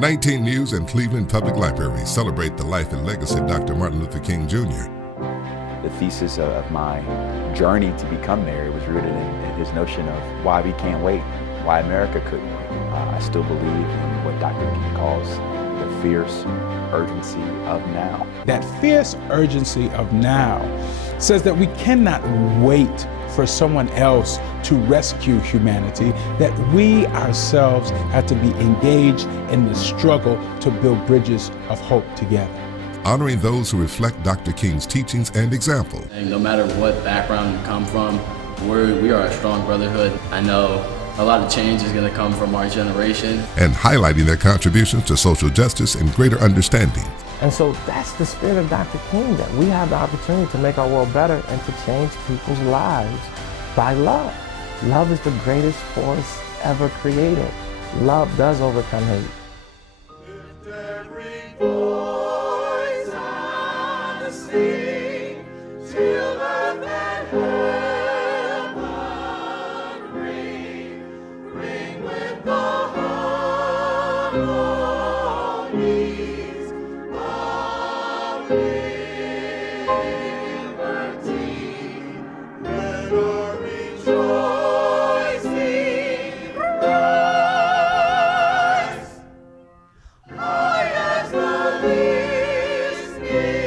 19 News and Cleveland Public Library celebrate the life and legacy of Dr. Martin Luther King Jr. The thesis of my journey to become mayor was rooted in his notion of why we can't wait, why America couldn't wait. I still believe in what Dr. King calls the fierce urgency of now. That fierce urgency of now says that we cannot wait for someone else to rescue humanity, that we ourselves have to be engaged in the struggle to build bridges of hope together. Honoring those who reflect Dr. King's teachings and example. And no matter what background you come from, we are a strong brotherhood. I know a lot of change is going to come from our generation. And highlighting their contributions to social justice and greater understanding. And so that's the spirit of Dr. King, that we have the opportunity to make our world better and to change people's lives by love. Love is the greatest force ever created. Love does overcome hate. Lift every voice and sing till earth and heaven ring with the harmonies of liberty. Let our rejoicing rise high as the listening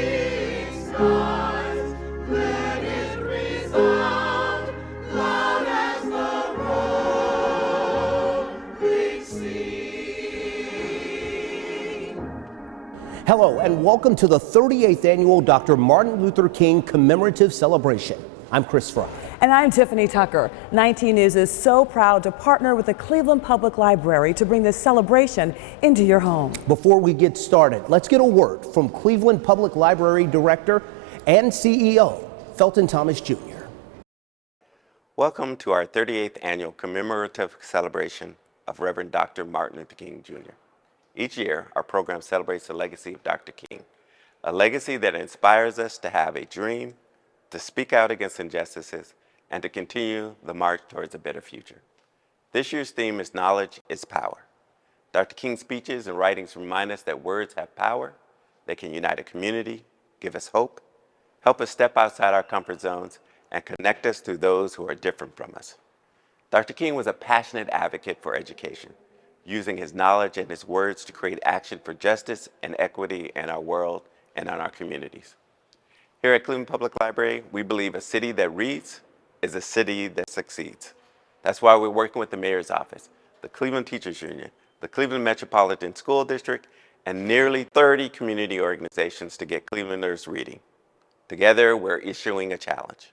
skies. Let it resound loud as the rolling sea. Hello and welcome to the 38th annual Dr. Martin Luther King Commemorative Celebration. I'm Chris Fry. And I'm Tiffany Tucker. 19 News is so proud to partner with the Cleveland Public Library to bring this celebration into your home. Before we get started, let's get a word from Cleveland Public Library Director and CEO, Felton Thomas Jr. Welcome to our 38th annual commemorative celebration of Reverend Dr. Martin Luther King Jr. Each year, our program celebrates the legacy of Dr. King, a legacy that inspires us to have a dream, to speak out against injustices, and to continue the march towards a better future. This year's theme is Knowledge is Power. Dr. King's speeches and writings remind us that words have power. They can unite a community, give us hope, help us step outside our comfort zones, and connect us to those who are different from us. Dr. King was a passionate advocate for education, using his knowledge and his words to create action for justice and equity in our world and in our communities. Here at Cleveland Public Library, we believe a city that reads is a city that succeeds. That's why we're working with the Mayor's Office, the Cleveland Teachers Union, the Cleveland Metropolitan School District, and nearly 30 community organizations to get Clevelanders reading. Together, we're issuing a challenge,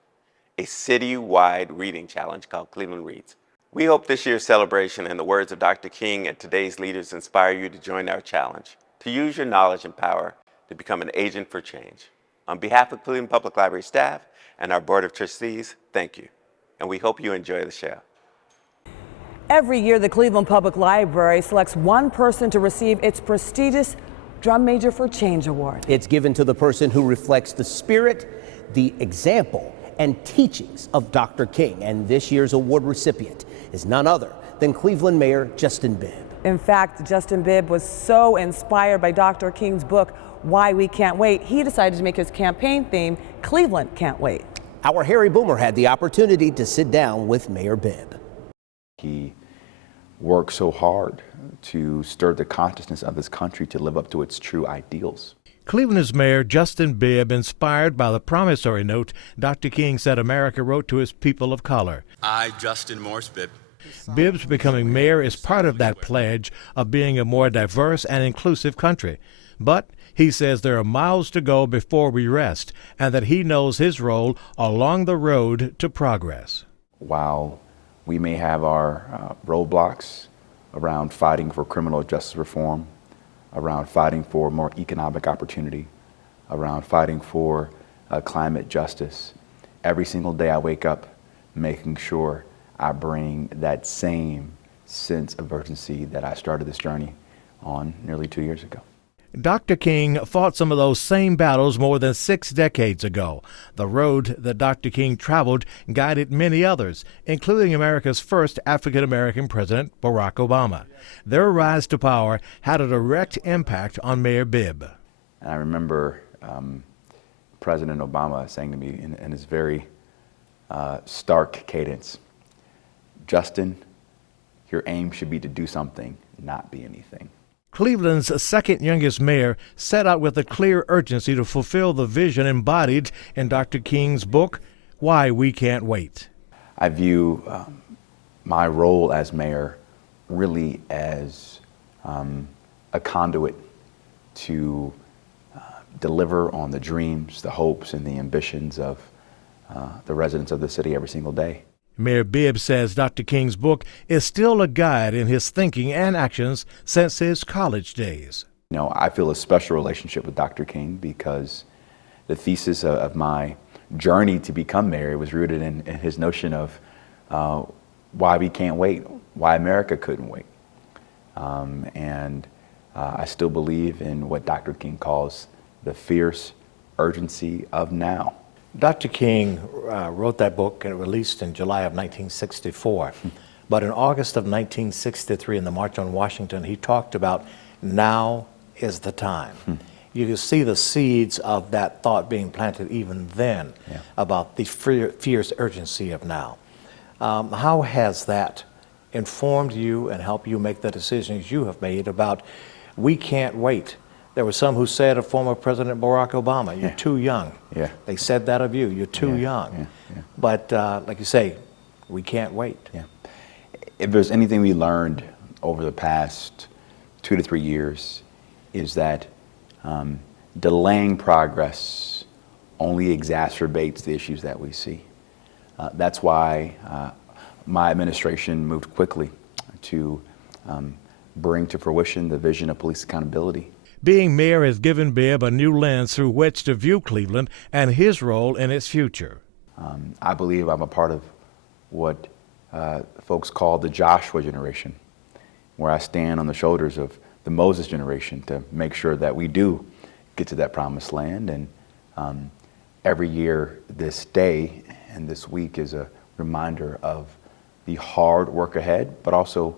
a city-wide reading challenge called Cleveland Reads. We hope this year's celebration and the words of Dr. King and today's leaders inspire you to join our challenge, to use your knowledge and power to become an agent for change. On behalf of Cleveland Public Library staff and our Board of Trustees, thank you, and we hope you enjoy the show. Every year, the Cleveland Public Library selects one person to receive its prestigious Drum Major for Change Award. It's given to the person who reflects the spirit, the example, and teachings of Dr. King. And this year's award recipient is none other than Cleveland Mayor Justin Bibb. In fact, Justin Bibb was so inspired by Dr. King's book, Why We Can't Wait, he decided to make his campaign theme, Cleveland Can't Wait. Our Harry Boomer had the opportunity to sit down with Mayor Bibb. He worked so hard to stir the consciousness of this country to live up to its true ideals. Cleveland's Mayor Justin Bibb, inspired by the promissory note Dr. King said America wrote to his people of color. I, Justin Morse Bibb. Bibb's becoming mayor is part of that pledge of being a more diverse and inclusive country. But he says there are miles to go before we rest, and that he knows his role along the road to progress. While we may have our roadblocks around fighting for criminal justice reform, around fighting for more economic opportunity, around fighting for climate justice, every single day I wake up making sure I bring that same sense of urgency that I started this journey on nearly 2 years ago. Dr. King fought some of those same battles more than 6 decades ago. The road that Dr. King traveled guided many others, including America's first African-American president, Barack Obama. Their rise to power had a direct impact on Mayor Bibb. And I remember President Obama saying to me in his very stark cadence, "Justin, your aim should be to do something, not be anything." Cleveland's second youngest mayor set out with a clear urgency to fulfill the vision embodied in Dr. King's book, Why We Can't Wait. I view my role as mayor really as a conduit to deliver on the dreams, the hopes, and the ambitions of the residents of the city every single day. Mayor Bibb says Dr. King's book is still a guide in his thinking and actions since his college days. You know, I feel a special relationship with Dr. King because the thesis of my journey to become mayor was rooted in his notion of why we can't wait, why America couldn't wait. I still believe in what Dr. King calls the fierce urgency of now. Dr. King wrote that book and it released in July of 1964. But in August of 1963, in the March on Washington, he talked about now is the time. You can see the seeds of that thought being planted even then about the fierce urgency of now. How has that informed you and helped you make the decisions you have made about we can't wait? There were some who said of former President Barack Obama, you're too young. They said that of you, you're too young. But like you say, we can't wait. If there's anything we learned over the past 2 to 3 years, is that delaying progress only exacerbates the issues that we see. That's why my administration moved quickly to bring to fruition the vision of police accountability. Being mayor has given Bibb a new lens through which to view Cleveland and his role in its future. I believe I'm a part of what folks call the Joshua generation, where I stand on the shoulders of the Moses generation to make sure that we do get to that promised land. And every year, this day and this week is a reminder of the hard work ahead, but also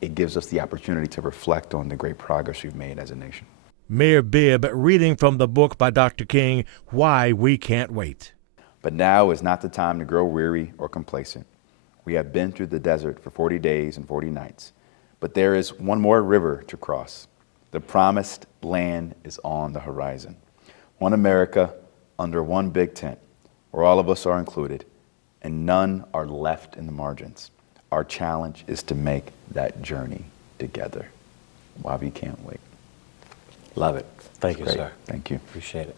it gives us the opportunity to reflect on the great progress we've made as a nation. Mayor Bibb reading from the book by Dr. King, Why We Can't Wait. But now is not the time to grow weary or complacent. We have been through the desert for 40 days and 40 nights, but there is one more river to cross. The promised land is on the horizon. One America under one big tent, where all of us are included, and none are left in the margins. Our challenge is to make that journey together. Why we can't wait. Love it. Thank you, sir. Thank you. Appreciate it.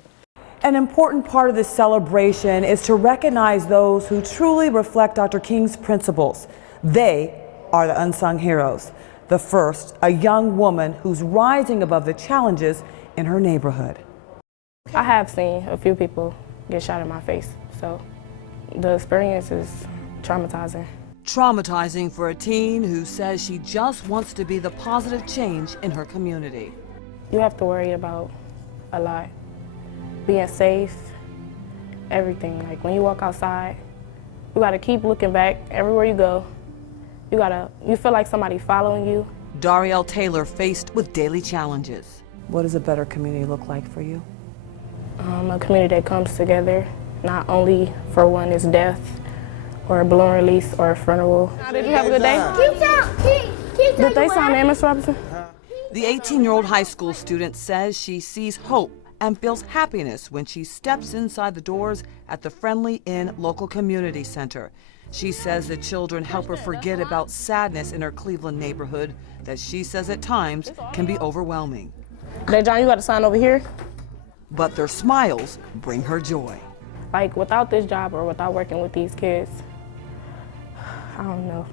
An important part of this celebration is to recognize those who truly reflect Dr. King's principles. They are the unsung heroes. The first, a young woman who's rising above the challenges in her neighborhood. I have seen a few people get shot in my face, so the experience is traumatizing. Traumatizing for a teen who says she just wants to be the positive change in her community. You have to worry about a lot. Being safe, everything. Like when you walk outside, you gotta keep looking back everywhere you go. You feel like somebody following you. Darielle Taylor faced with daily challenges. What does a better community look like for you? A community that comes together, not only for one is death, or a balloon release, or a funeral. Did you have a good day? Did they sign in, Ms. Robinson? The 18-year-old high school student says she sees hope and feels happiness when she steps inside the doors at the Friendly Inn local community center. She says the children help her forget about sadness in her Cleveland neighborhood that she says at times can be overwhelming. Hey, John, you got to sign over here. But their smiles bring her joy. Like without this job or without working with these kids, I don't know.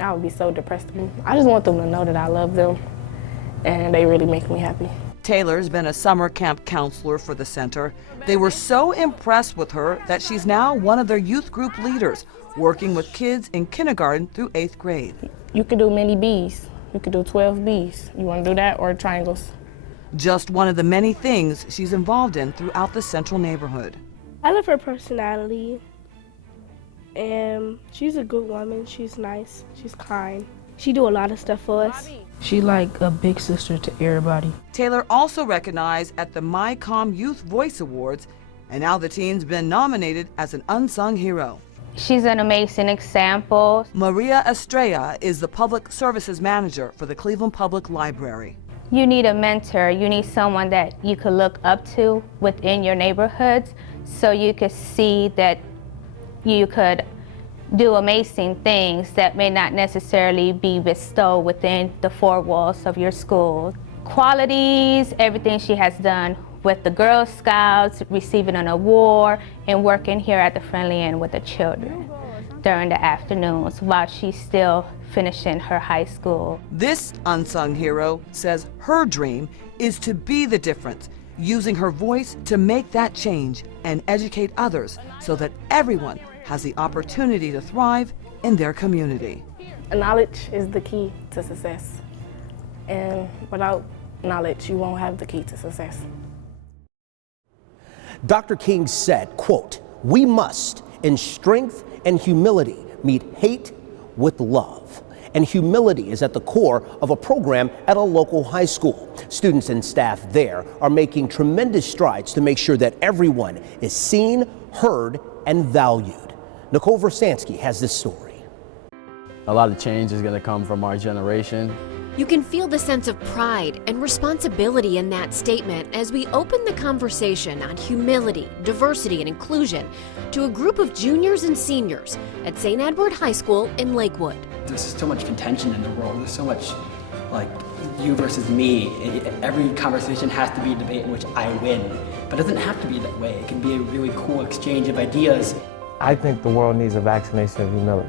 I would be so depressed. I just want them to know that I love them and they really make me happy. Taylor's been a summer camp counselor for the center. They were so impressed with her that she's now one of their youth group leaders, working with kids in kindergarten through 8th grade. You could do mini Bs. You could do 12 Bs. You want to do that or triangles? just one of the many things she's involved in throughout the Central neighborhood. I love her personality, and she's a good woman. She's nice, she's kind. She do a lot of stuff for us. She like a big sister to everybody. Taylor also recognized at the MyCom Youth Voice Awards, and now the teen's been nominated as an unsung hero. She's an amazing example. Maria Estrella is the Public Services Manager for the Cleveland Public Library. You need a mentor. You need someone that you could look up to within your neighborhoods so you could see that you could do amazing things that may not necessarily be bestowed within the four walls of your school. Qualities, everything she has done with the Girl Scouts, receiving an award, and working here at the Friendly Inn with the children during the afternoons while she's still finishing her high school. This unsung hero says her dream is to be the difference, using her voice to make that change and educate others so that everyone has the opportunity to thrive in their community. Knowledge is the key to success. And without knowledge, you won't have the key to success. Dr. King said, quote, "We must, in strength and humility, meet hate with love." And humility is at the core of a program at a local high school. Students and staff there are making tremendous strides to make sure that everyone is seen, heard, and valued. Nicole Versansky has this story. A lot of change is going to come from our generation. You can feel the sense of pride and responsibility in that statement as we open the conversation on humility, diversity, and inclusion to a group of juniors and seniors at St. Edward High School in Lakewood. There's so much contention in the world. There's so much, like, you versus me. Every conversation has to be a debate in which I win. But it doesn't have to be that way. It can be a really cool exchange of ideas. I think the world needs a vaccination of humility.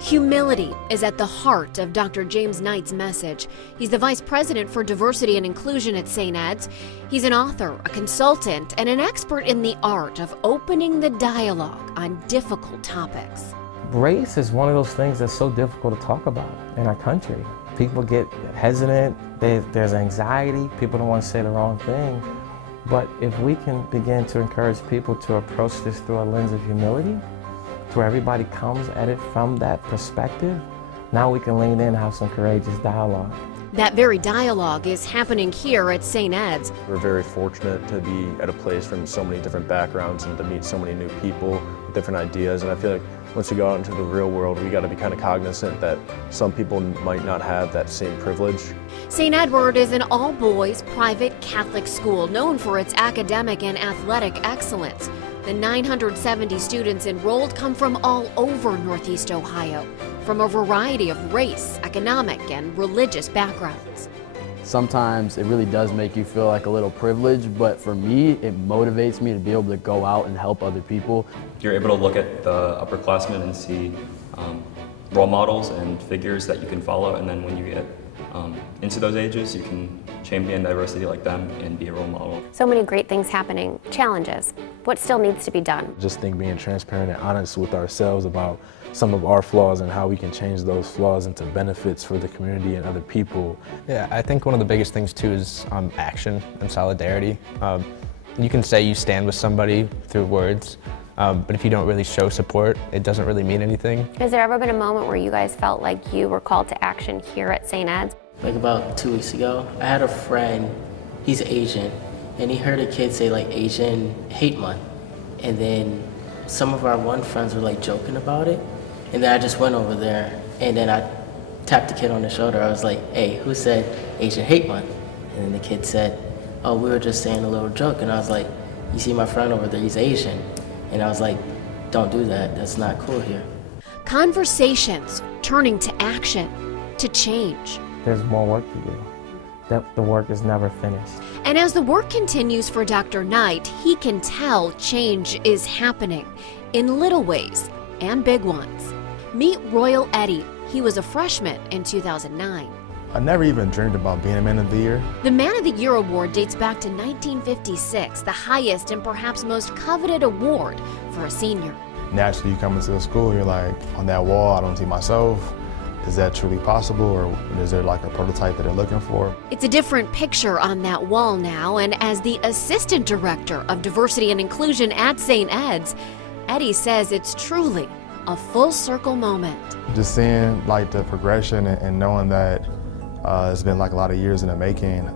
Humility is at the heart of Dr. James Knight's message. He's the Vice President for Diversity and Inclusion at St. Ed's. He's an author, a consultant, and an expert in the art of opening the dialogue on difficult topics. Race is one of those things that's so difficult to talk about in our country. People get hesitant, there's anxiety, people don't want to say the wrong thing. But if we can begin to encourage people to approach this through a lens of humility, to where everybody comes at it from that perspective, now we can lean in and have some courageous dialogue. That very dialogue is happening here at St. Ed's. We're very fortunate to be at a place from so many different backgrounds and to meet so many new people with different ideas. And I feel like once we go out into the real world, we got to be kind of cognizant that some people might not have that same privilege. St. Edward is an all-boys private Catholic school known for its academic and athletic excellence. The 970 students enrolled come from all over Northeast Ohio, from a variety of race, economic, and religious backgrounds. Sometimes it really does make you feel like a little privileged, but for me, it motivates me to be able to go out and help other people. You're able to look at the upperclassmen and see role models and figures that you can follow, and then when you get into those ages, you can champion diversity like them and be a role model. So many great things happening, challenges. What still needs to be done? Just think being transparent and honest with ourselves about some of our flaws and how we can change those flaws into benefits for the community and other people. Yeah, I think one of the biggest things too is action and solidarity. You can say you stand with somebody through words, but if you don't really show support, it doesn't really mean anything. Has there ever been a moment where you guys felt like you were called to action here at St. Ed's? Like about 2 weeks ago, I had a friend, he's Asian, and he heard a kid say like Asian hate month. And then some of our one friends were like joking about it. And then I just went over there and then I tapped the kid on the shoulder. I was like, "Hey, who said Asian hate month?" And then the kid said, "Oh, we were just saying a little joke." And I was like, "You see my friend over there, he's Asian." And I was like, "Don't do that, that's not cool here." Conversations turning to action, to change. There's more work to do. The work is never finished. And as the work continues for Dr. Knight, he can tell change is happening in little ways and big ones. Meet Royal Eddie. He was a freshman in 2009. I never even dreamed about being a Man of the Year. The Man of the Year award dates back to 1956, the highest and perhaps most coveted award for a senior. Naturally, you come into the school, you're like, on that wall, I don't see myself. is that truly possible, or is there like a prototype that they're looking for? It's a different picture on that wall now, and as the Assistant Director of Diversity and Inclusion at St. Ed's, Eddie says it's truly a full circle moment. Just seeing like the progression and knowing that it's been like a lot of years in the making,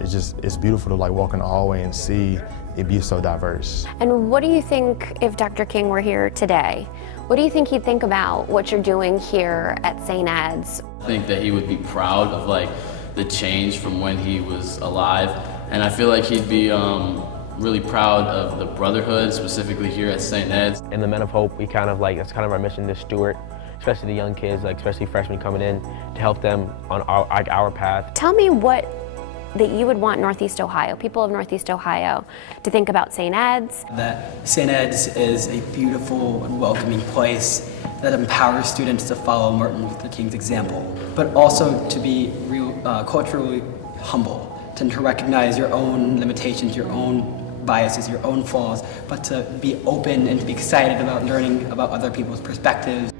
it's beautiful to like walk in the hallway and see it be so diverse. And what do you think if Dr. King were here today? What do you think he'd think about what you're doing here at St. Ed's? I think that he would be proud of like the change from when he was alive, and I feel like he'd be really proud of the brotherhood, specifically here at St. Ed's. In the Men of Hope, we kind of like, that's kind of our mission to steward, especially the young kids, like especially freshmen coming in, to help them on our path. Tell me what that you would want Northeast Ohio, people of Northeast Ohio, to think about St. Ed's. That St. Ed's is a beautiful and welcoming place that empowers students to follow Martin Luther King's example, but also to be culturally humble, to recognize your own limitations, your own biases, your own flaws, but to be open and to be excited about learning about other people's perspectives.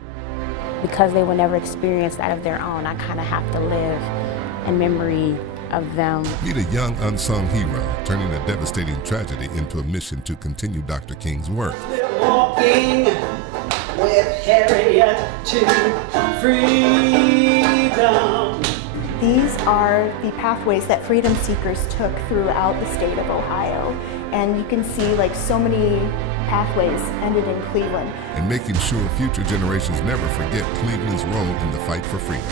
Because they will never experience that of their own, I kind of have to live in memory of them. Meet a young unsung hero turning a devastating tragedy into a mission to continue Dr. King's work. Walking with Harriet to freedom. These are the pathways that freedom seekers took throughout the state of Ohio. And you can see like so many pathways ended in Cleveland. And making sure future generations never forget Cleveland's role in the fight for freedom.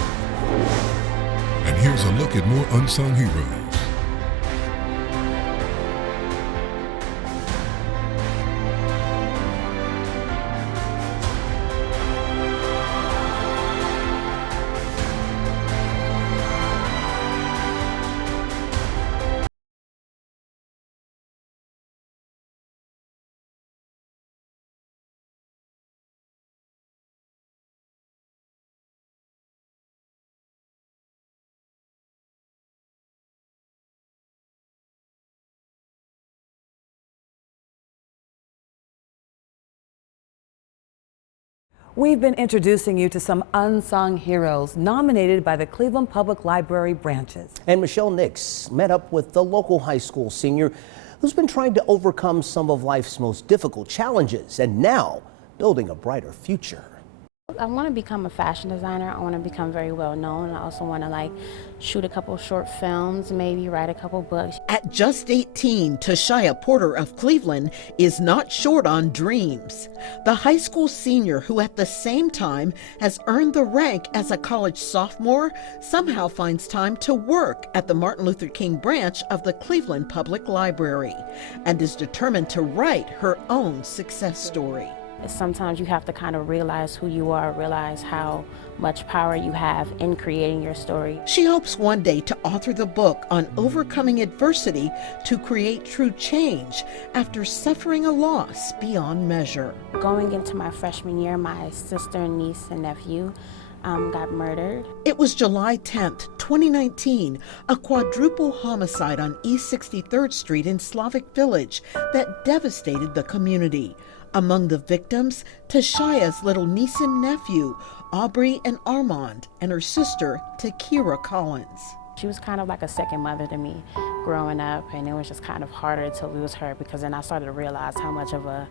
And here's a look at more unsung heroes. We've been introducing you to some unsung heroes nominated by the Cleveland Public Library branches. And Michelle Nix met up with the local high school senior who's been trying to overcome some of life's most difficult challenges and now building a brighter future. I want to become a fashion designer. I want to become very well known. I also want to like shoot a couple short films, maybe write a couple books. At just 18, Tashia Porter of Cleveland is not short on dreams. The high school senior who at the same time has earned the rank as a college sophomore somehow finds time to work at the Martin Luther King branch of the Cleveland Public Library and is determined to write her own success story. Sometimes you have to kind of realize who you are, realize how much power you have in creating your story. She hopes one day to author the book on overcoming adversity to create true change after suffering a loss beyond measure. Going into my freshman year, my sister, niece, and nephew got murdered. It was July 10th, 2019, a quadruple homicide on East 63rd Street in Slavic Village that devastated the community. Among the victims, Tashia's little niece and nephew, Aubrey and Armand, and her sister, Takira Collins. She was kind of like a second mother to me growing up, and it was just kind of harder to lose her because then I started to realize how much of a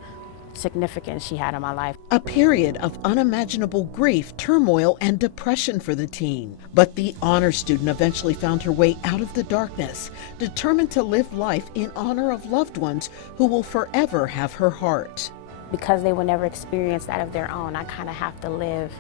significance she had in my life. A period of unimaginable grief, turmoil, and depression for the teen. But the honor student eventually found her way out of the darkness, determined to live life in honor of loved ones who will forever have her heart. Because they will never experience that of their own, I kind of have to live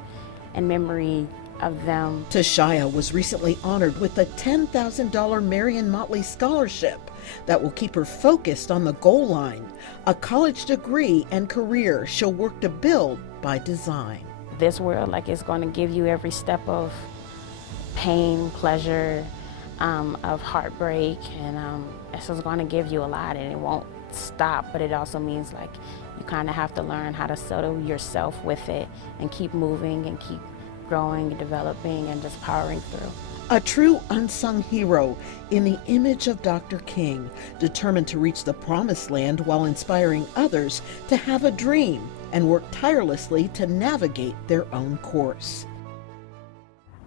in memory of them. Tashia was recently honored with a $10,000 Marion Motley Scholarship that will keep her focused on the goal line, a college degree and career she'll work to build by design. This world, like, it's going to give you every step of pain, pleasure, of heartbreak, and it's just going to give you a lot, and it won't stop, but it also means like you kind of have to learn how to settle yourself with it and keep moving and keep growing and developing and just powering through. A true unsung hero in the image of Dr. King, determined to reach the promised land while inspiring others to have a dream and work tirelessly to navigate their own course.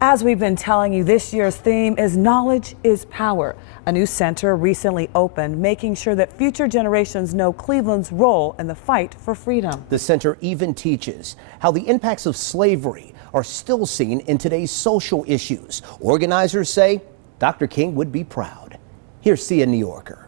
As we've been telling you, this year's theme is Knowledge is Power. A new center recently opened, making sure that future generations know Cleveland's role in the fight for freedom. The center even teaches how the impacts of slavery are still seen in today's social issues. Organizers say Dr. King would be proud. Here's Sia New Yorker.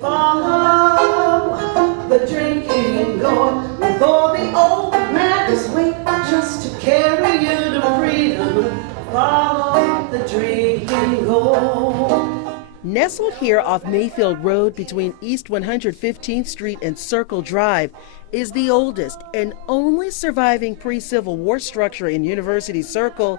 Follow the drinking gourd with all the old madness wait just to carry you to freedom. Follow the drinking gourd. Nestled here off Mayfield Road between East 115th Street and Circle Drive is the oldest and only surviving pre-Civil War structure in University Circle,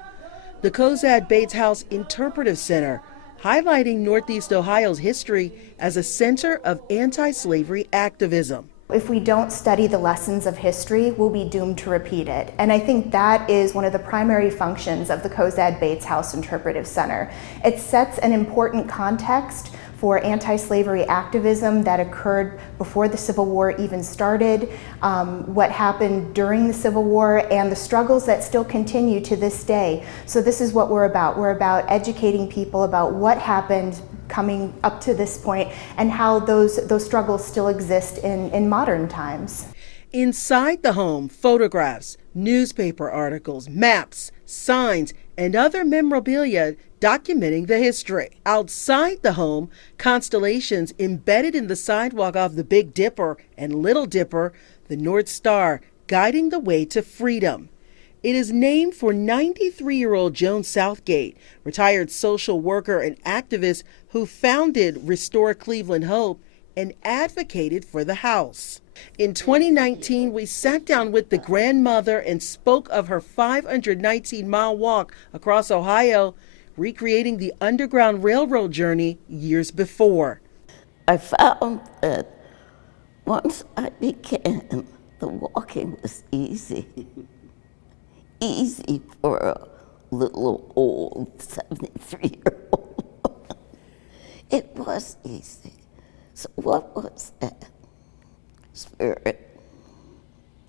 the Cozad Bates House Interpretive Center, highlighting Northeast Ohio's history as a center of anti-slavery activism. If we don't study the lessons of history, we'll be doomed to repeat it. And I think that is one of the primary functions of the Cozad Bates House Interpretive Center. It sets an important context for anti-slavery activism that occurred before the Civil War even started, what happened during the Civil War, and the struggles that still continue to this day. So this is what we're about. We're about educating people about what happened coming up to this point and how those struggles still exist in modern times. Inside the home, photographs, newspaper articles, maps, signs, and other memorabilia documenting the history. Outside the home, constellations embedded in the sidewalk of the Big Dipper and Little Dipper, the North Star, guiding the way to freedom. It is named for 93-year-old Joan Southgate, retired social worker and activist who founded Restore Cleveland Hope and advocated for the house. In 2019, we sat down with the grandmother and spoke of her 519-mile walk across Ohio, recreating the Underground Railroad journey years before. I found that once I began, the walking was easy. Easy for a little old 73-year-old. It was easy. So what was that? Spirit,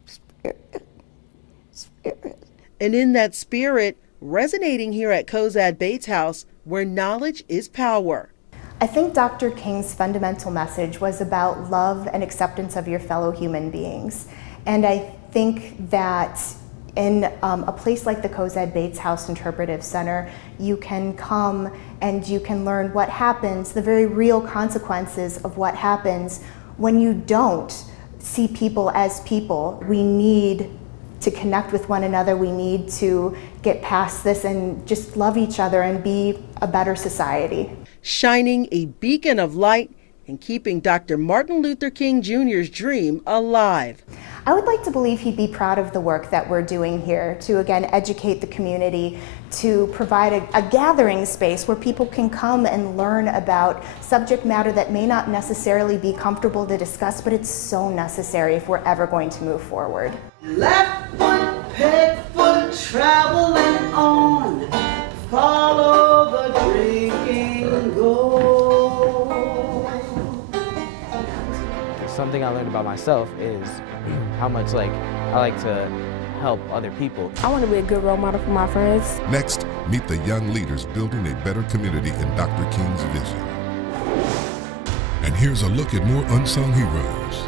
spirit, spirit. And in that spirit, resonating here at Cozad Bates House, where knowledge is power. I think Dr. King's fundamental message was about love and acceptance of your fellow human beings. And I think that in a place like the Cozad Bates House Interpretive Center, you can come and you can learn what happens, the very real consequences of what happens when you don't see people as people. We need to connect with one another. We need to get past this and just love each other and be a better society. Shining a beacon of light and keeping Dr. Martin Luther King Jr.'s dream alive. I would like to believe he'd be proud of the work that we're doing here to, again, educate the community, to provide a gathering space where people can come and learn about subject matter that may not necessarily be comfortable to discuss, but it's so necessary if we're ever going to move forward. Left foot, peg foot, traveling on, follow the drinking gourd. Something I learned about myself is how much I like to help other people. I want to be a good role model for my friends. Next, meet the young leaders building a better community in Dr. King's vision. And here's a look at more unsung heroes.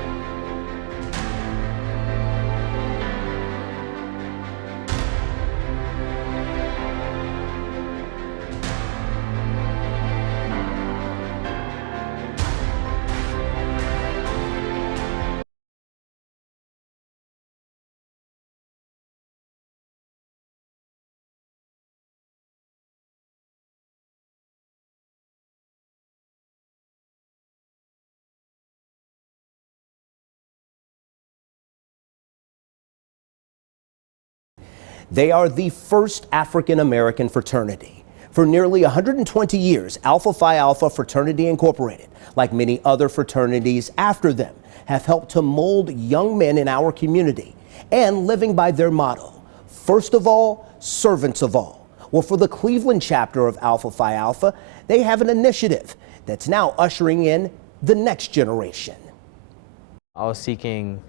They are the first African-American fraternity. For nearly 120 years, Alpha Phi Alpha Fraternity Incorporated, like many other fraternities after them, have helped to mold young men in our community and living by their motto, first of all, servants of all. Well, for the Cleveland chapter of Alpha Phi Alpha, they have an initiative that's now ushering in the next generation. I was seeking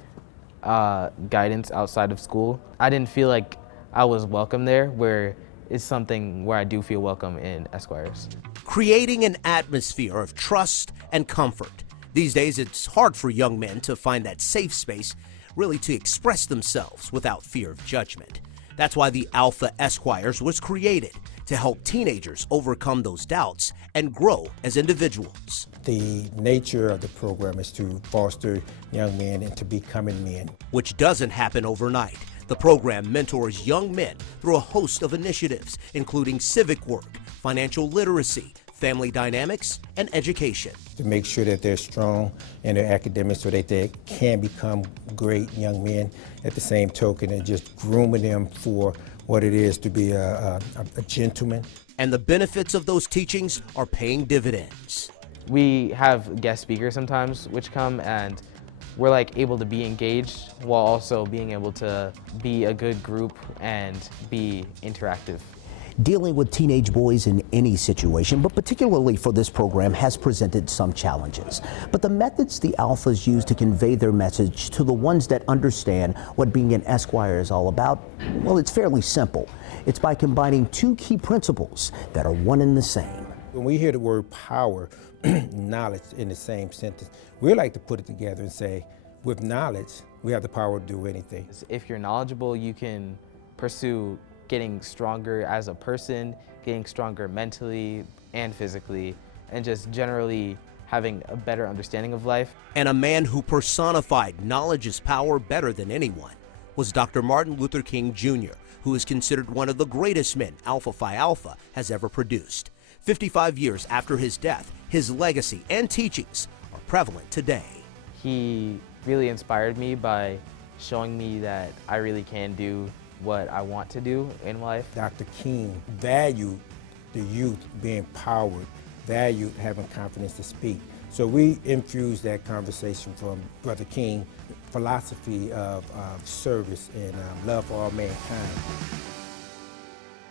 guidance outside of school. I didn't feel like I was welcome there, where is something where I do feel welcome in Esquires. Creating an atmosphere of trust and comfort. These days, it's hard for young men to find that safe space, really to express themselves without fear of judgment. That's why the Alpha Esquires was created, to help teenagers overcome those doubts and grow as individuals. The nature of the program is to foster young men into becoming men. Which doesn't happen overnight. The program mentors young men through a host of initiatives, including civic work, financial literacy, family dynamics, and education. To make sure that they're strong in their academics so that they can become great young men, at the same token, and just grooming them for what it is to be a gentleman. And the benefits of those teachings are paying dividends. We have guest speakers sometimes which come, and we're like able to be engaged while also being able to be a good group and be interactive. Dealing with teenage boys in any situation, but particularly for this program, has presented some challenges. But the methods the Alphas use to convey their message to the ones that understand what being an Esquire is all about, well, it's fairly simple. It's by combining two key principles that are one and the same. When we hear the word power, knowledge in the same sentence, we like to put it together and say, with knowledge, we have the power to do anything. If you're knowledgeable, you can pursue getting stronger as a person, getting stronger mentally and physically, and just generally having a better understanding of life. And a man who personified knowledge is power better than anyone was Dr. Martin Luther King Jr., who is considered one of the greatest men Alpha Phi Alpha has ever produced. 55 years after his death, his legacy and teachings are prevalent today. He really inspired me by showing me that I really can do what I want to do in life. Dr. King valued the youth being empowered, valued having confidence to speak. So we infused that conversation from Brother King, philosophy of service and love for all mankind.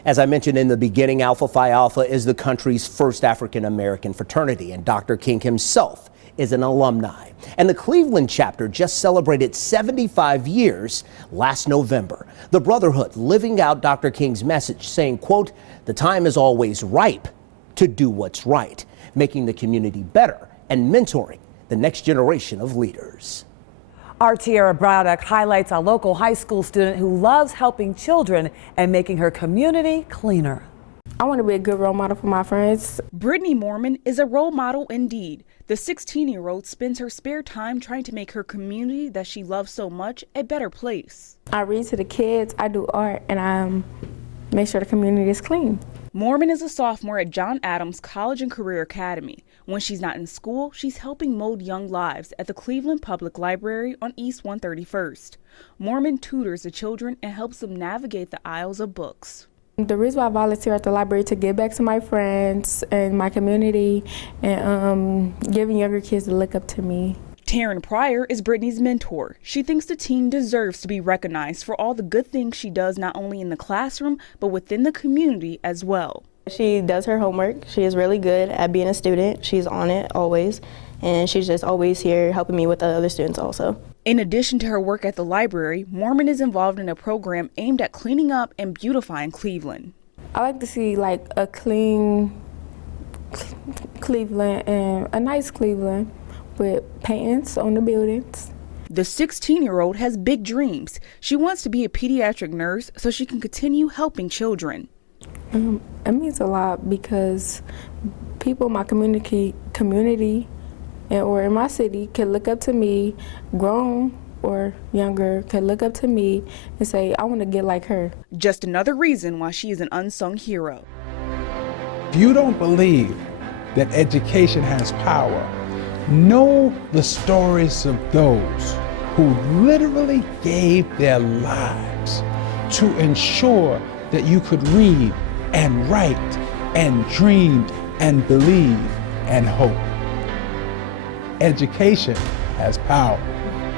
As I mentioned in the beginning, Alpha Phi Alpha is the country's first African-American fraternity, and Dr. King himself is an alumni. And the Cleveland chapter just celebrated 75 years last November. The Brotherhood living out Dr. King's message, saying, quote, "The time is always ripe to do what's right," making the community better and mentoring the next generation of leaders. Our Tiara Braddock highlights a local high school student who loves helping children and making her community cleaner. I want to be a good role model for my friends. Brittany Mormon is a role model indeed. The 16-year-old spends her spare time trying to make her community that she loves so much a better place. I read to the kids, I do art, and I make sure the community is clean. Mormon is a sophomore at John Adams College and Career Academy. When she's not in school, she's helping mold young lives at the Cleveland Public Library on East 131st. Mormon tutors the children and helps them navigate the aisles of books. The reason why I volunteer at the library to give back to my friends and my community and giving younger kids to look up to me. Taryn Pryor is Brittany's mentor. She thinks the teen deserves to be recognized for all the good things she does not only in the classroom, but within the community as well. She does her homework. She is really good at being a student. She's on it always, and she's just always here helping me with the other students also. In addition to her work at the library, Mormon is involved in a program aimed at cleaning up and beautifying Cleveland. I like to see like a clean Cleveland and a nice Cleveland with paintings on the buildings. The 16-year-old has big dreams. She wants to be a pediatric nurse so she can continue helping children. It means a lot because people in my community or in my city can look up to me, grown or younger, can look up to me and say, I want to get like her. Just another reason why she is an unsung hero. If you don't believe that education has power, know the stories of those who literally gave their lives to ensure that you could read and write and dream and believe and hope. Education has power.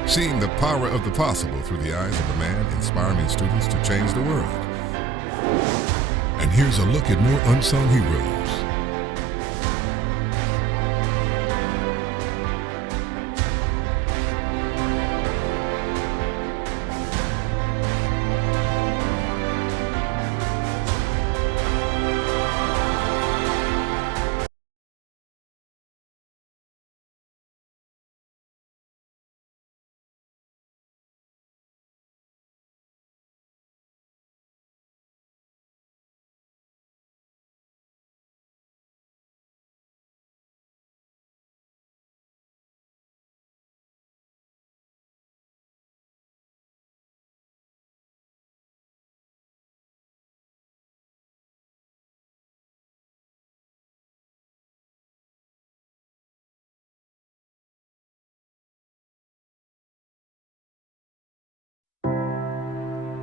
Seeing the power of the possible through the eyes of a man inspiring students to change the world. And here's a look at more unsung heroes.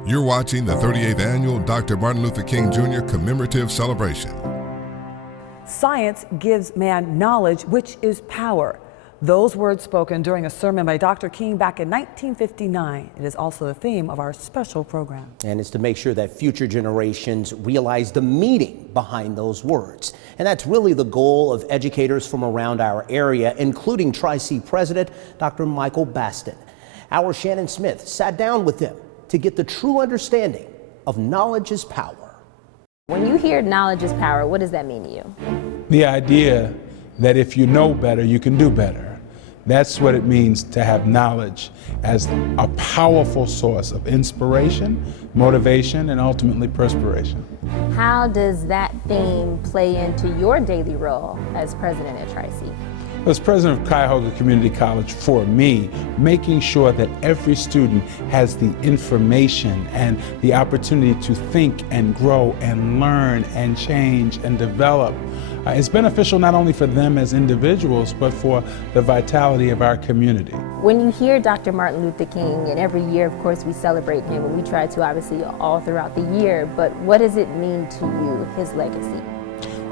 You're watching the 38th Annual Dr. Martin Luther King Jr. Commemorative Celebration. Science gives man knowledge, which is power. Those words spoken during a sermon by Dr. King back in 1959. It is also the theme of our special program. And it's to make sure that future generations realize the meaning behind those words. And that's really the goal of educators from around our area, including Tri-C President Dr. Michael Baston. Our Shannon Smith sat down with them to get the true understanding of knowledge is power. When you hear knowledge is power, what does that mean to you? The idea that if you know better, you can do better. That's what it means to have knowledge as a powerful source of inspiration, motivation, and ultimately perspiration. How does that theme play into your daily role as president at Tri-C? As president of Cuyahoga Community College, for me, making sure that every student has the information and the opportunity to think and grow and learn and change and develop is beneficial not only for them as individuals, but for the vitality of our community. When you hear Dr. Martin Luther King, and every year, of course, we celebrate him, and we try to obviously all throughout the year, but what does it mean to you, his legacy?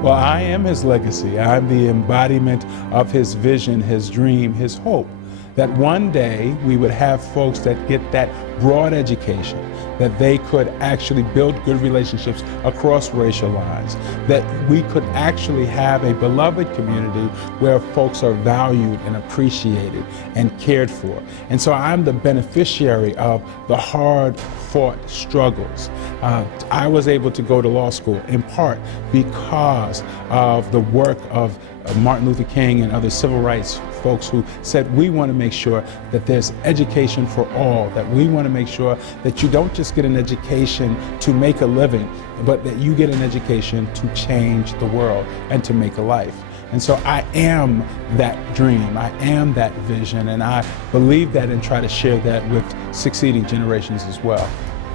Well, I am his legacy. I'm the embodiment of his vision, his dream, his hope, that one day we would have folks that get that broad education, that they could actually build good relationships across racial lines, that we could actually have a beloved community where folks are valued and appreciated and cared for. And so I'm the beneficiary of the hard-fought struggles. I was able to go to law school in part because of the work of Martin Luther King and other civil rights folks who said we want to make sure that there's education for all, that we want to make sure that you don't just get an education to make a living, but that you get an education to change the world and to make a life. And so I am that dream, I am that vision, and I believe that and try to share that with succeeding generations as well.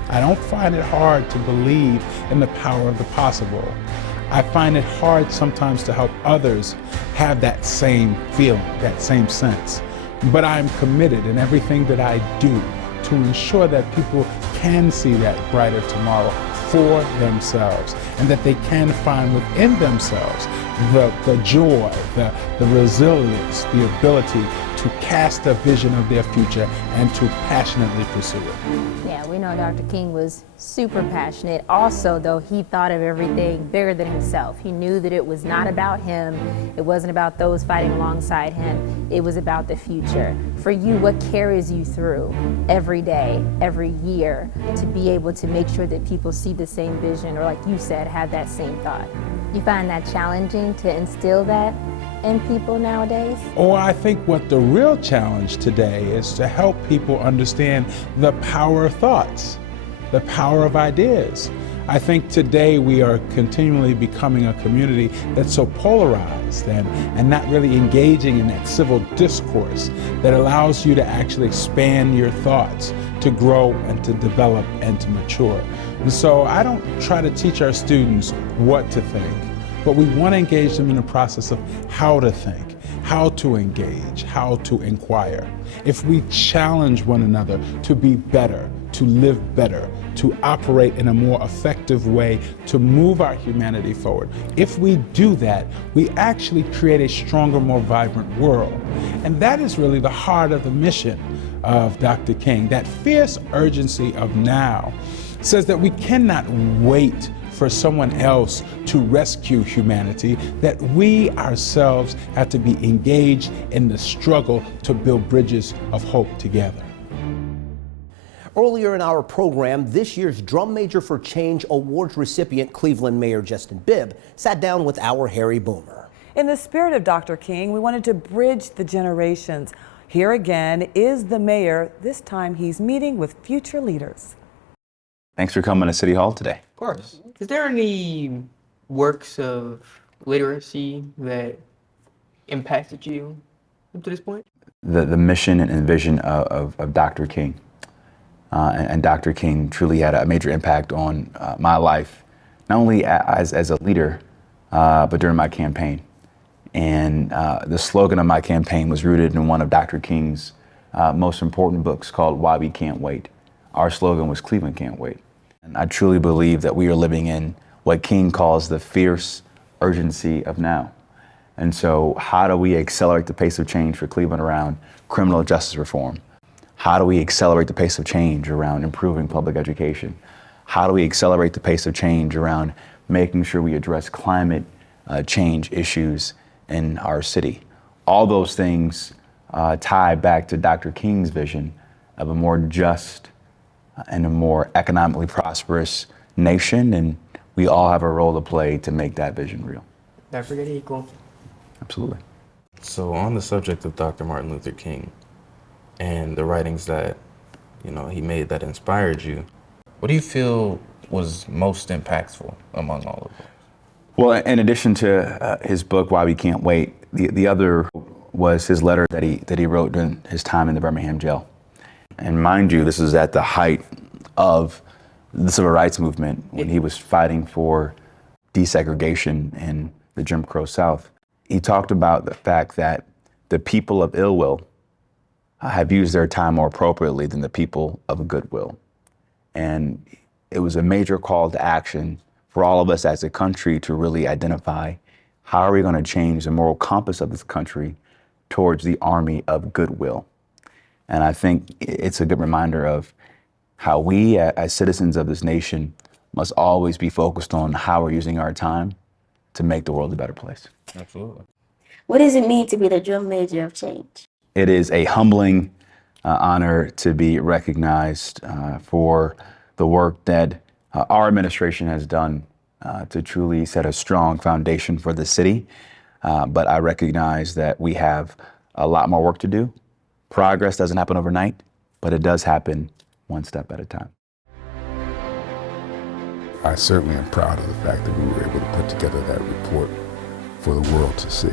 I don't find it hard to believe in the power of the possible. I find it hard sometimes to help others have that same feeling, that same sense. But I'm committed in everything that I do to ensure that people can see that brighter tomorrow for themselves, and that they can find within themselves the joy, the resilience, the ability to cast a vision of their future and to passionately pursue it. Yeah, we know Dr. King was super passionate. Also, though, he thought of everything bigger than himself. He knew that it was not about him. It wasn't about those fighting alongside him. It was about the future. For you, what carries you through every day, every year, to be able to make sure that people see the same vision, or like you said, have that same thought? You find that challenging to instill that in people nowadays? Or I think what the real challenge today is to help people understand the power of thoughts, the power of ideas. I think today we are continually becoming a community that's so polarized and not really engaging in that civil discourse that allows you to actually expand your thoughts, to grow and to develop and to mature. And so I don't try to teach our students what to think, but we want to engage them in the process of how to think, how to engage, how to inquire. If we challenge one another to be better, to live better, to operate in a more effective way, to move our humanity forward, if we do that, we actually create a stronger, more vibrant world. And that is really the heart of the mission of Dr. King. That fierce urgency of now says that we cannot wait for someone else to rescue humanity, that we ourselves have to be engaged in the struggle to build bridges of hope together. Earlier in our program, this year's Drum Major for Change Awards recipient, Cleveland Mayor Justin Bibb, sat down with our Harry Boomer. In the spirit of Dr. King, we wanted to bridge the generations. Here again is the mayor. This time he's meeting with future leaders. Thanks for coming to City Hall today. Of course. Is there any works of literacy that impacted you up to this point? The mission and vision of Dr. King. And Dr. King truly had a major impact on my life, not only as a leader, but during my campaign. And the slogan of my campaign was rooted in one of Dr. King's most important books called Why We Can't Wait. our slogan was Cleveland Can't Wait. And I truly believe that we are living in what King calls the fierce urgency of now. And so how do we accelerate the pace of change for Cleveland around criminal justice reform? How do we accelerate the pace of change around improving public education? How do we accelerate the pace of change around making sure we address climate change issues in our city? All those things tie back to Dr. King's vision of a more just and a more economically prosperous nation, and we all have a role to play to make that vision real. Never forget equal. Absolutely. So on the subject of Dr. Martin Luther King and the writings that, he made that inspired you, what do you feel was most impactful among all of them? Well, in addition to his book, Why We Can't Wait, the other was his letter that he wrote during his time in the Birmingham jail. And mind you, this is at the height of the civil rights movement when he was fighting for desegregation in the Jim Crow South. He talked about the fact that the people of ill will have used their time more appropriately than the people of goodwill. And it was a major call to action for all of us as a country to really identify how are we going to change the moral compass of this country towards the army of goodwill. And I think it's a good reminder of how we as citizens of this nation must always be focused on how we're using our time to make the world a better place. Absolutely. What does it mean to be the drum major of change? It is a humbling honor to be recognized for the work that our administration has done to truly set a strong foundation for the city. But I recognize that we have a lot more work to do. Progress doesn't happen overnight, but it does happen one step at a time. I certainly am proud of the fact that we were able to put together that report for the world to see.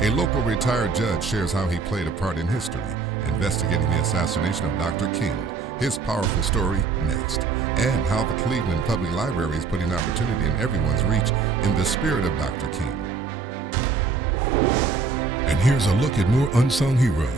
A local retired judge shares how he played a part in history, investigating the assassination of Dr. King. His powerful story next, and how the Cleveland Public Library is putting opportunity in everyone's reach in the spirit of Dr. King. And here's a look at more unsung heroes.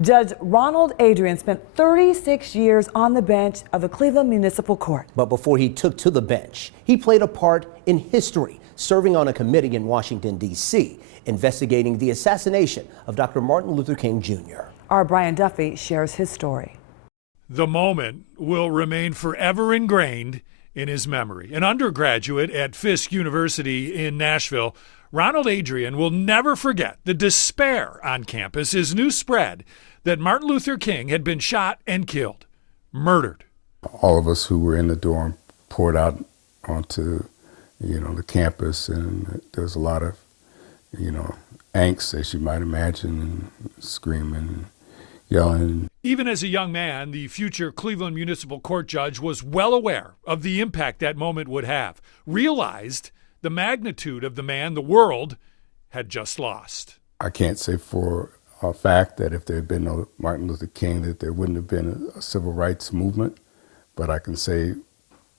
Judge Ronald Adrian spent 36 years on the bench of the Cleveland Municipal Court. But before he took to the bench, he played a part in history, serving on a committee in Washington, D.C., investigating the assassination of Dr. Martin Luther King Jr. Our Brian Duffy shares his story. The moment will remain forever ingrained in his memory. An undergraduate at Fisk University in Nashville, Ronald Adrian will never forget the despair on campus, his new spread that Martin Luther King had been shot and killed, murdered. All of us who were in the dorm poured out onto, the campus, and there was a lot of, angst, as you might imagine, and screaming, yelling. Even as a young man, the future Cleveland Municipal Court judge was well aware of the impact that moment would have, realized the magnitude of the man the world had just lost. I can't say for a fact that if there had been no Martin Luther King that there wouldn't have been a civil rights movement, but I can say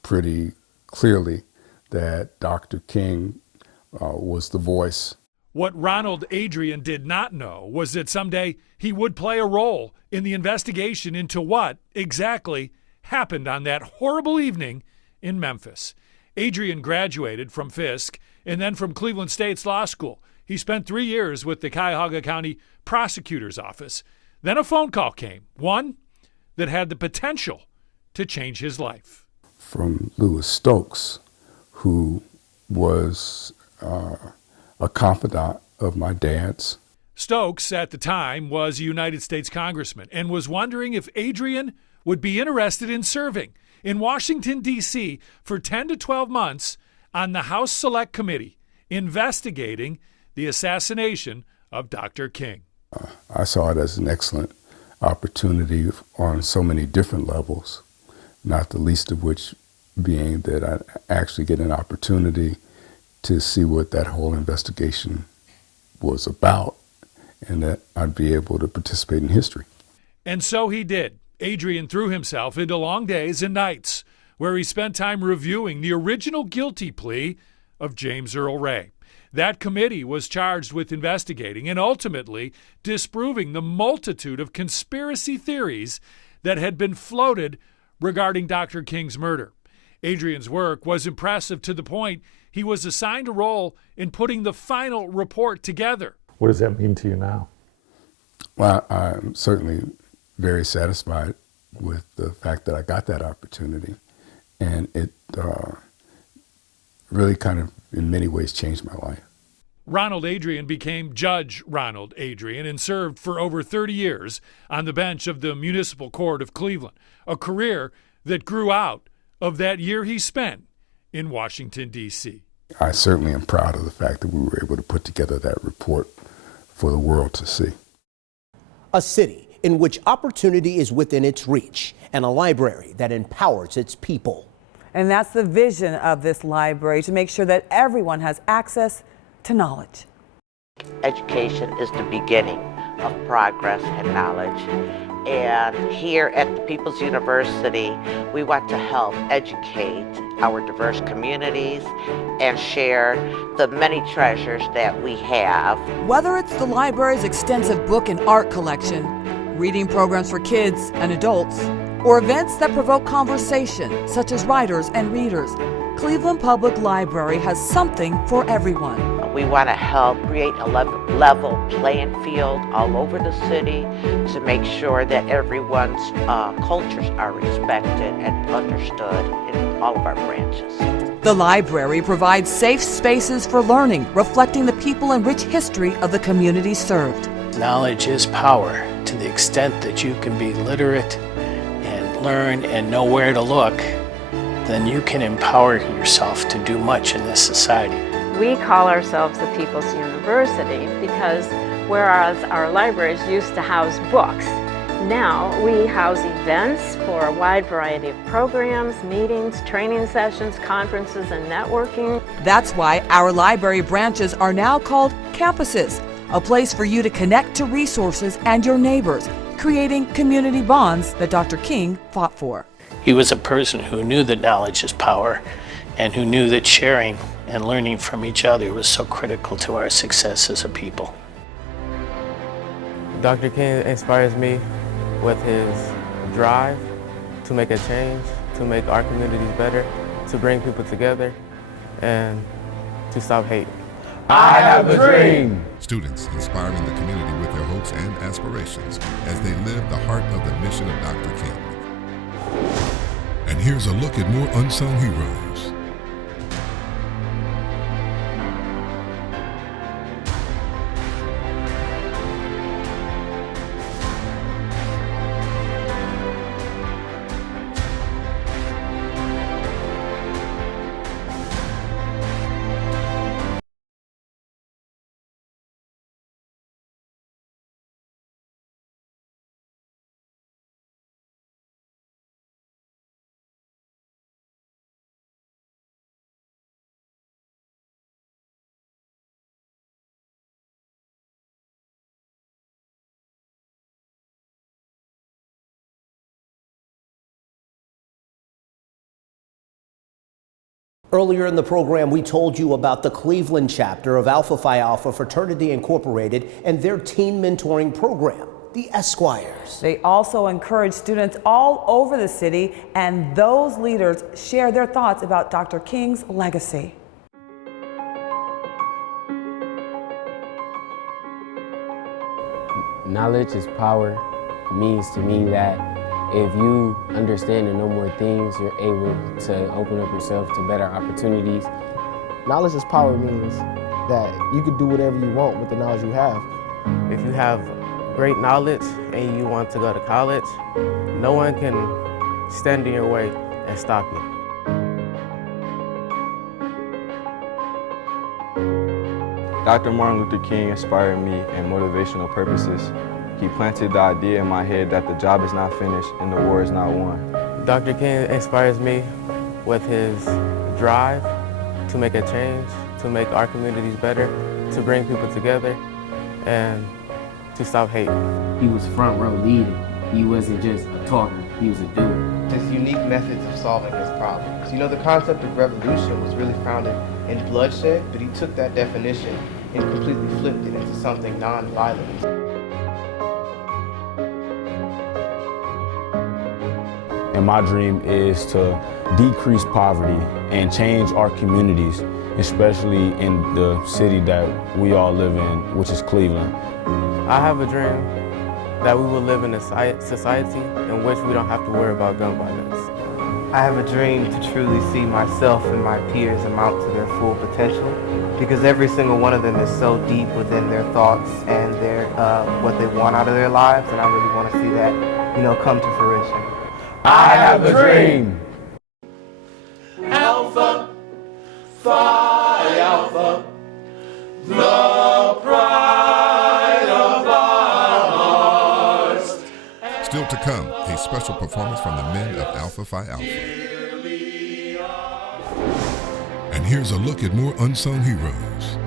pretty clearly that Dr. King was the voice. What Ronald Adrian did not know was that someday he would play a role in the investigation into what exactly happened on that horrible evening in Memphis. Adrian graduated from Fisk and then from Cleveland State's law school. He spent 3 years with the Cuyahoga County Prosecutor's Office. Then a phone call came, one that had the potential to change his life. From Louis Stokes, who was a confidant of my dad's. Stokes, at the time, was a United States congressman and was wondering if Adrian would be interested in serving in Washington, D.C. for 10 to 12 months on the House Select Committee investigating the assassination of Dr. King. I saw it as an excellent opportunity on so many different levels, not the least of which being that I actually get an opportunity to see what that whole investigation was about, and that I'd be able to participate in history. And so he did. Adrian threw himself into long days and nights where he spent time reviewing the original guilty plea of James Earl Ray. That committee was charged with investigating and ultimately disproving the multitude of conspiracy theories that had been floated regarding Dr. King's murder. Adrian's work was impressive to the point he was assigned a role in putting the final report together. What does that mean to you now? Well, I'm certainly very satisfied with the fact that I got that opportunity, and it really kind of in many ways changed my life. Ronald Adrian became Judge Ronald Adrian and served for over 30 years on the bench of the Municipal Court of Cleveland, a career that grew out of that year he spent in Washington, D.C. I certainly am proud of the fact that we were able to put together that report for the world to see. A city in which opportunity is within its reach, and a library that empowers its people. And that's the vision of this library, to make sure that everyone has access to knowledge. Education is the beginning of progress and knowledge. And here at the People's University, we want to help educate our diverse communities and share the many treasures that we have. Whether it's the library's extensive book and art collection, reading programs for kids and adults, or events that provoke conversation, such as writers and readers, Cleveland Public Library has something for everyone. We want to help create a level playing field all over the city to make sure that everyone's cultures are respected and understood in all of our branches. The library provides safe spaces for learning, reflecting the people and rich history of the community served. Knowledge is power. To the extent that you can be literate and learn and know where to look, then you can empower yourself to do much in this society. We call ourselves the People's University because whereas our libraries used to house books, now we house events for a wide variety of programs, meetings, training sessions, conferences, and networking. That's why our library branches are now called campuses, a place for you to connect to resources and your neighbors, creating community bonds that Dr. King fought for. He was a person who knew that knowledge is power and who knew that sharing and learning from each other was so critical to our success as a people. Dr. King inspires me with his drive to make a change, to make our communities better, to bring people together, and to stop hate. I have a dream. Students inspiring the community with their hopes and aspirations as they live the heart of the mission of Dr. King. And here's a look at more unsung heroes. Earlier in the program, we told you about the Cleveland chapter of Alpha Phi Alpha Fraternity Incorporated and their teen mentoring program, the Esquires. They also encourage students all over the city, and those leaders share their thoughts about Dr. King's legacy. Knowledge is power means to me that if you understand and know more things, you're able to open up yourself to better opportunities. Knowledge is power means that you can do whatever you want with the knowledge you have. If you have great knowledge and you want to go to college, no one can stand in your way and stop you. Dr. Martin Luther King inspired me in motivational purposes. He planted the idea in my head that the job is not finished and the war is not won. Dr. King inspires me with his drive to make a change, to make our communities better, to bring people together, and to stop hate. He was front row leading. He wasn't just a talker, he was a doer. His unique methods of solving his problems. You know, the concept of revolution was really founded in bloodshed, but he took that definition and completely flipped it into something non-violent. And my dream is to decrease poverty and change our communities, especially in the city that we all live in, which is Cleveland. I have a dream that we will live in a society in which we don't have to worry about gun violence. I have a dream to truly see myself and my peers amount to their full potential, because every single one of them is so deep within their thoughts and their what they want out of their lives, and I really want to see that, you know, come to fruition. I have a dream. Alpha, Phi Alpha, the pride of our hearts. Still to come, a special performance from the men of Alpha Phi Alpha. And here's a look at more unsung heroes.